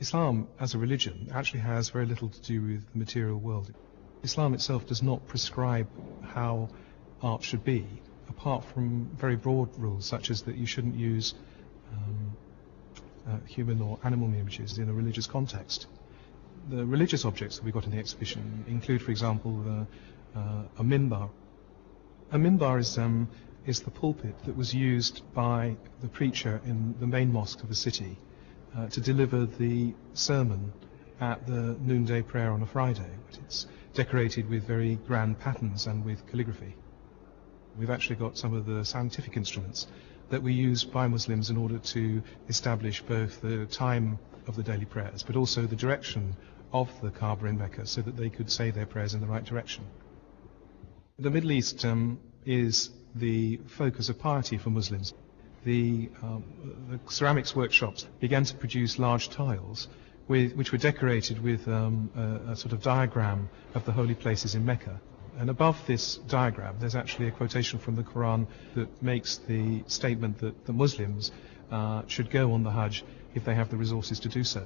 Islam, as a religion, actually has very little to do with the material world. Islam itself does not prescribe how art should be, apart from very broad rules, such as that you shouldn't use human or animal images in a religious context. The religious objects that we've got in the exhibition include, for example, a minbar. A minbar is the pulpit that was used by the preacher in the main mosque of the city to deliver the sermon at the noonday prayer on a Friday. It's decorated with very grand patterns and with calligraphy. We've actually got some of the scientific instruments that we use by Muslims in order to establish both the time of the daily prayers, but also the direction of the Kaaba in Mecca, so that they could say their prayers in the right direction. The Middle East is the focus of piety for Muslims. The ceramics workshops began to produce large tiles which were decorated with a sort of diagram of the holy places in Mecca. And above this diagram there's actually a quotation from the Quran that makes the statement that the Muslims should go on the Hajj if they have the resources to do so.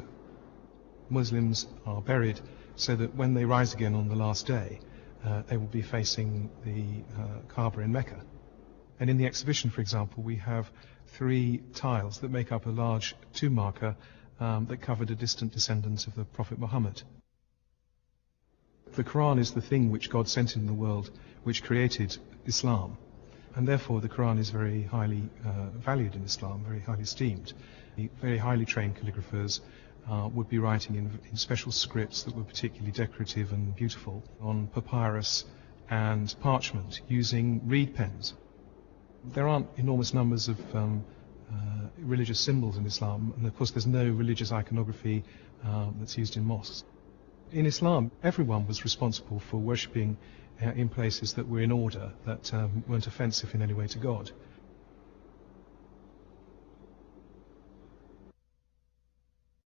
Muslims are buried so that when they rise again on the last day, they will be facing the Kaaba in Mecca. And in the exhibition, for example, we have 3 tiles that make up a large tomb marker that covered a distant descendant of the Prophet Muhammad. The Quran is the thing which God sent in the world, which created Islam, and therefore the Quran is very highly valued in Islam, very highly esteemed. The very highly trained calligraphers would be writing in special scripts that were particularly decorative and beautiful on papyrus and parchment using reed pens. There aren't enormous numbers of religious symbols in Islam, and of course there's no religious iconography that's used in mosques. In Islam, everyone was responsible for worshipping in places that were in order, that weren't offensive in any way to God.